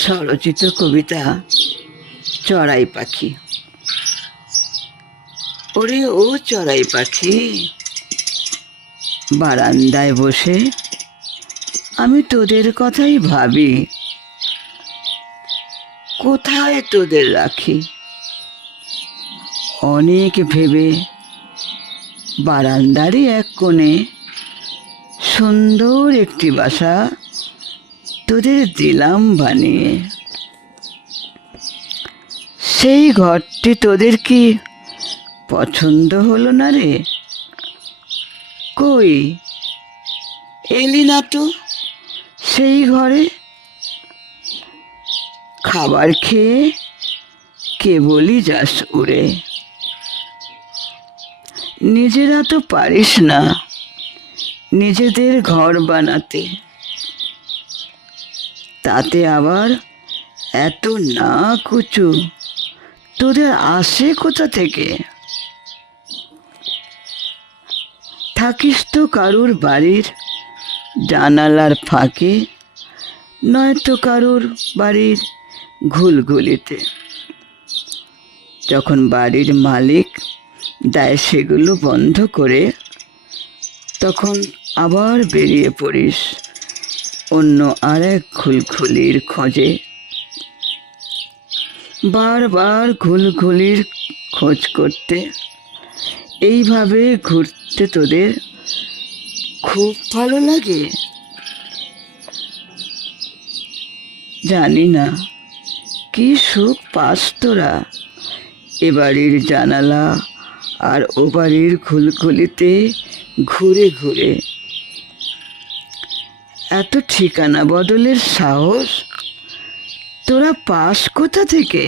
স্বরচিত কবিতা চড়াই পাখি। ওরে ও চড়াই পাখি, বারান্দায় বসে আমি তোদের কথাই ভাবি, কোথায় তোদের রাখি। অনেক ভেবে বারান্দারই এক কোণে সুন্দর একটি বাসা তোদের দিলাম বানিয়ে। সেই ঘরটি তোদের কি পছন্দ হলো না রে? কই এলি না তো সেই ঘরে? খাবার খেয়ে কেবলই যাস উড়ে, নিজেরা তো পারিস না নিজেদের ঘর বানাতে। তাতে আবার এত না কুচু তোদের আসে কোথা থেকে? থাকিস তো কারুর বাড়ির জানালার ফাঁকে, নয়তো কারুর বাড়ির ঘুলঘুলিতে। যখন বাড়ির মালিক দেয় সেগুলো বন্ধ করে, তখন আবার বেরিয়ে পড়িস অন্য আরেক ঘুলঘুলির খোঁজে। বারবার ঘুলঘুলির খোঁজ করতে, এইভাবে ঘুরতে তোদের খুব ভালো লাগে? জানি না কি সুখ পাস তোরা এ বাড়ির জানালা আর ও বাড়ির ঘুলঘুলিতে ঘুরে ঘুরে। এত ঠিকানা বদলের সাহস তোরা পাস কোথা থেকে?